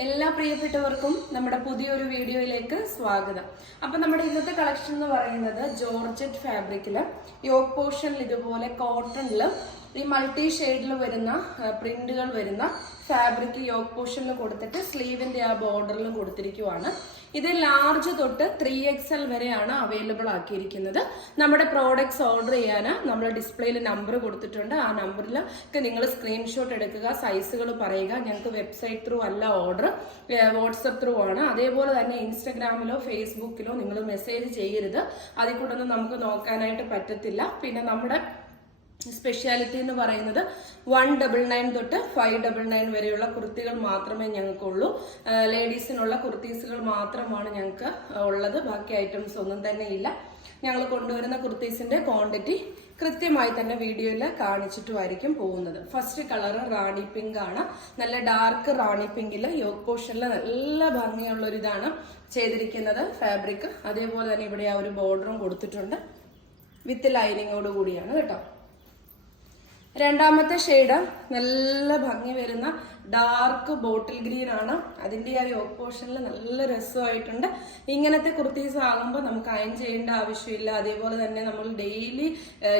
എല്ലാ പ്രിയപ്പെട്ടവർക്കും നമ്മുടെ പുതിയൊരു വീഡിയോയിലേക്ക് സ്വാഗതം. അപ്പൊ നമ്മുടെ ഇന്നത്തെ കളക്ഷൻ എന്ന് പറയുന്നത് ജോർജറ്റ് ഫാബ്രിക്കിൽ യോക്ക് പോർഷനിൽ ഇതുപോലെ കോട്ടണിൽ ഈ മൾട്ടി ഷെയ്ഡിൽ വരുന്ന പ്രിന്റുകൾ വരുന്ന ഫാബ്രിക് യോക്ക് പോർഷനിൽ കൊടുത്തിട്ട് സ്ലീവിന്റെ ആ ബോർഡറിലും കൊടുത്തിരിക്കുവാണ്. ഇത് ലാർജ് തൊട്ട് ത്രീ എക്സ് എൽ വരെയാണ് അവൈലബിൾ ആക്കിയിരിക്കുന്നത്. നമ്മുടെ പ്രോഡക്ട്സ് ഓർഡർ ചെയ്യാൻ നമ്മൾ ഡിസ്പ്ലേയിൽ നമ്പർ കൊടുത്തിട്ടുണ്ട്. ആ നമ്പറിൽ നിങ്ങൾ സ്ക്രീൻഷോട്ട് എടുക്കുക സൈസുകൾ പറയുക. ഞങ്ങൾക്ക് വെബ്സൈറ്റ് ത്രൂ അല്ല ഓർഡർ വാട്സപ്പ് ത്രൂ ആണ്. അതേപോലെ തന്നെ ഇൻസ്റ്റഗ്രാമിലോ ഫേസ്ബുക്കിലോ നിങ്ങൾ മെസ്സേജ് ചെയ്യരുത്. അതിൽ കൂടെ നമുക്ക് നോക്കാനായിട്ട് പറ്റത്തില്ല. പിന്നെ നമ്മുടെ സ്പെഷ്യാലിറ്റി എന്ന് പറയുന്നത് വൺ ഡബിൾ നയൻ തൊട്ട് ഫൈവ് ഡബിൾ നയൻ വരെയുള്ള കുർത്തികൾ മാത്രമേ ഞങ്ങൾക്കുള്ളൂ. ലേഡീസിനുള്ള കുർത്തീസുകൾ മാത്രമാണ് ഞങ്ങൾക്ക് ഉള്ളത്. ബാക്കി ഐറ്റംസ് ഒന്നും തന്നെ ഇല്ല. ഞങ്ങൾ കൊണ്ടുവരുന്ന കുർത്തീസിന്റെ ക്വാണ്ടിറ്റി കൃത്യമായി തന്നെ വീഡിയോയിൽ കാണിച്ചിട്ടുമായിരിക്കും പോകുന്നത്. ഫസ്റ്റ് കളർ റാണി പിങ്ക് ആണ്. നല്ല ഡാർക്ക് റാണി പിങ്കിൽ യോഗ പോർഷനിൽ നല്ല ഭംഗിയുള്ള ഒരു ഇതാണ് ചെയ്തിരിക്കുന്നത് ഫാബ്രിക് അതേപോലെ തന്നെ ഇവിടെ ആ ഒരു ബോർഡറും കൊടുത്തിട്ടുണ്ട്. വിത്ത് ലൈനിങ്ങോട് കൂടിയാണ് കേട്ടോ. രണ്ടാമത്തെ ഷെയ്ഡ് നല്ല ഭംഗി വരുന്ന ഡാർക്ക് ബോട്ടിൽ ഗ്രീൻ ആണ്. അതിന്റെ ആ യോക്ക് പോർഷനിൽ നല്ല രസമായിട്ടുണ്ട്. ഇങ്ങനത്തെ കുർത്തീസ് ആകുമ്പോൾ നമുക്ക് അയൺ ചെയ്യേണ്ട ആവശ്യമില്ല. അതേപോലെ തന്നെ നമ്മൾ ഡെയിലി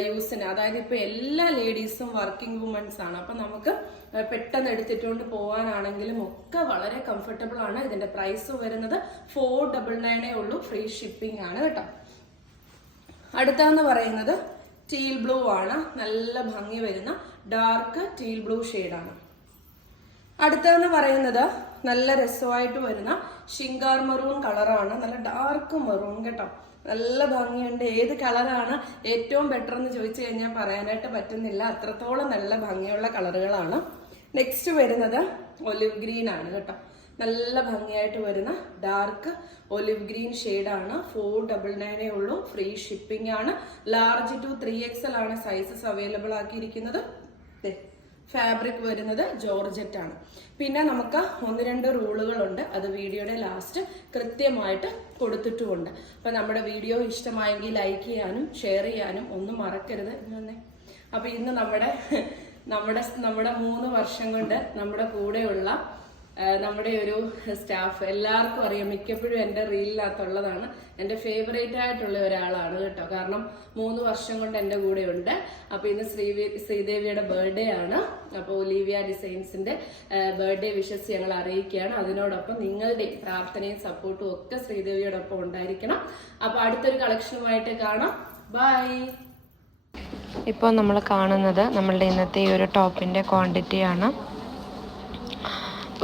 യൂസിന് അതായത് ഇപ്പൊ എല്ലാ ലേഡീസും വർക്കിംഗ് വുമൻസ് ആണ്. അപ്പൊ നമുക്ക് പെട്ടെന്ന് എടുത്തിട്ടുകൊണ്ട് പോകാനാണെങ്കിലും ഒക്കെ വളരെ കംഫർട്ടബിൾ ആണ്. ഇതിന്റെ പ്രൈസ് വരുന്നത് ഫോർ ഡബിൾ നയനേ ഉള്ളൂ. ഫ്രീ ഷിപ്പിംഗ് ആണ് കേട്ടോ. അടുത്തെന്ന് പറയുന്നത് ടീൽ ബ്ലൂ ആണ്. നല്ല ഭംഗി വരുന്ന ഡാർക്ക് ടീൽ ബ്ലൂ ആണ്. അടുത്തതെന്ന് പറയുന്നത് നല്ല രസമായിട്ട് വരുന്ന ഷിങ്കാർ മെറൂൺ കളറാണ് നല്ല ഡാർക്ക് മെറൂൺ കേട്ടോ. നല്ല ഭംഗിയുണ്ട്. ഏത് കളറാണ് ഏറ്റവും ബെറ്റർ എന്ന് ചോദിച്ചു കഴിഞ്ഞാൽ പറയാനായിട്ട് പറ്റുന്നില്ല. അത്രത്തോളം നല്ല ഭംഗിയുള്ള കളറുകളാണ് നെക്സ്റ്റ് വരുന്നത് ഒലിവ് ഗ്രീൻ ആണ് കേട്ടോ. നല്ല ഭംഗിയായിട്ട് വരുന്ന ഡാർക്ക് ഒലിവ് ഗ്രീൻ ആണ്. ഫോർ ഡബിൾ നയനേ ഉള്ളൂ. ഫ്രീ ഷിപ്പിംഗ് ആണ്. ലാർജ് ടു ത്രീ എക്സൽ ആണ് സൈസസ് അവൈലബിൾ ആക്കിയിരിക്കുന്നത്. ഫാബ്രിക് വരുന്നത് ജോർജറ്റ് ആണ്. പിന്നെ നമുക്ക് ഒന്ന് രണ്ട് റൂളുകളുണ്ട് അത് വീഡിയോയുടെ ലാസ്റ്റ് കൃത്യമായിട്ട് കൊടുത്തിട്ടുമുണ്ട്. അപ്പൊ നമ്മുടെ വീഡിയോ ഇഷ്ടമായെങ്കിൽ ലൈക്ക് ചെയ്യാനും ഷെയർ ചെയ്യാനും ഒന്നും മറക്കരുത്. അപ്പൊ ഇന്ന് നമ്മുടെ നമ്മുടെ നമ്മുടെ മൂന്ന് വർഷം കൊണ്ട് നമ്മുടെ കൂടെയുള്ള നമ്മുടെ ഒരു സ്റ്റാഫ് എല്ലാവർക്കും അറിയാം. മിക്കപ്പോഴും എന്റെ റീലിനകത്തുള്ളതാണ്. എന്റെ ഫേവറേറ്റ് ആയിട്ടുള്ള ഒരാളാണ് കേട്ടോ. കാരണം മൂന്ന് വർഷം കൊണ്ട് എന്റെ കൂടെ ഉണ്ട് അപ്പോൾ ഇന്ന് ശ്രീവി ശ്രീദേവിയുടെ ബർത്ത്ഡേ ആണ്. അപ്പോൾ ഒലീവിയ ഡിസൈൻസിന്റെ ബർത്ത്ഡേ വിഷസ് ഞങ്ങൾ അറിയിക്കുകയാണ്. അതിനോടൊപ്പം നിങ്ങളുടെ പ്രാർത്ഥനയും സപ്പോർട്ടും ഒക്കെ ശ്രീദേവിയോടൊപ്പം ഉണ്ടായിരിക്കണം. അപ്പോൾ അടുത്തൊരു കളക്ഷനുമായിട്ട് കാണാം. ബൈ ഇപ്പോൾ നമ്മൾ കാണുന്നത് നമ്മളുടെ ഇന്നത്തെ ഈ ഒരു ടോപ്പിന്റെ ക്വാണ്ടിറ്റിയാണ്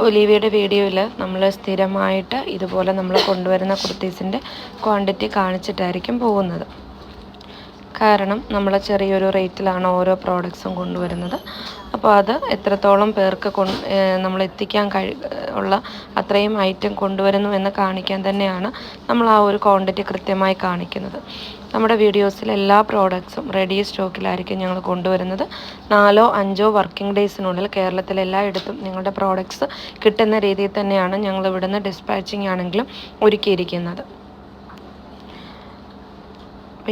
ഒലീവിയുടെ വീഡിയോയിൽ നമ്മൾ സ്ഥിരമായിട്ട് ഇതുപോലെ നമ്മൾ കൊണ്ടുവരുന്ന കുർത്തീസിന്റെ ക്വാണ്ടിറ്റി കാണിച്ചിട്ടായിരിക്കും പോകുന്നത്. കാരണം നമ്മൾ ചെറിയൊരു റേറ്റിലാണ് ഓരോ പ്രോഡക്ട്സും കൊണ്ടുവരുന്നത്. അപ്പോൾ അത് എത്രത്തോളം പേർക്ക് നമ്മൾ എത്തിക്കാൻ കഴി ഉള്ള അത്രയും ഐറ്റം കൊണ്ടുവരുന്നു എന്ന് കാണിക്കാൻ തന്നെയാണ് നമ്മൾ ആ ഒരു ക്വാണ്ടിറ്റി കൃത്യമായി കാണിക്കുന്നത്. നമ്മുടെ വീഡിയോസിൽ എല്ലാ പ്രോഡക്ട്സും റെഡി സ്റ്റോക്കിലായിരിക്കും ഞങ്ങൾ കൊണ്ടുവരുന്നത്. നാലോ അഞ്ചോ വർക്കിംഗ് ഡേയ്സിനുള്ളിൽ കേരളത്തിലെ എല്ലായിടത്തും നിങ്ങളുടെ പ്രോഡക്ട്സ് കിട്ടുന്ന രീതിയിൽ തന്നെയാണ് ഞങ്ങൾ ഇവിടുന്ന് ഡിസ്പാച്ചിങ് ആണെങ്കിലും ഒരുക്കിയിരിക്കുന്നത്.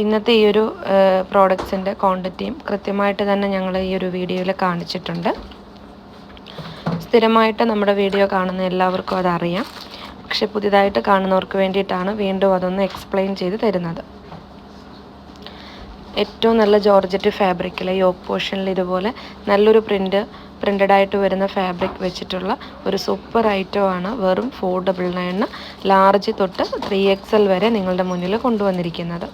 ഇന്നത്തെ ഈ ഒരു പ്രോഡക്ട്സിന്റെ ക്വാണ്ടിറ്റിയും കൃത്യമായിട്ട് തന്നെ ഞങ്ങൾ ഈ ഒരു വീഡിയോയിൽ കാണിച്ചിട്ടുണ്ട്. സ്ഥിരമായിട്ട് നമ്മുടെ വീഡിയോ കാണുന്ന എല്ലാവർക്കും അതറിയാം. പക്ഷെ പുതിയതായിട്ട് കാണുന്നവർക്ക് വേണ്ടിയിട്ടാണ് വീണ്ടും അതൊന്ന് എക്സ്പ്ലെയിൻ ചെയ്ത് തരുന്നത്. ഏറ്റവും നല്ല ജോർജറ്റ് ഫാബ്രിക്കിൽ യോക്ക് പോർഷനിൽ ഇതുപോലെ നല്ലൊരു പ്രിന്റ് ആയിട്ട് വരുന്ന ഫാബ്രിക് വെച്ചിട്ടുള്ള ഒരു സൂപ്പർ ഐറ്റമാണ് വെറും ഫോർ ഡബിൾ നയൻ ലാർജ് തൊട്ട് ത്രീ എക്സ് എൽ വരെ നിങ്ങളുടെ മുന്നിൽ കൊണ്ടുവന്നിരിക്കുന്നത്.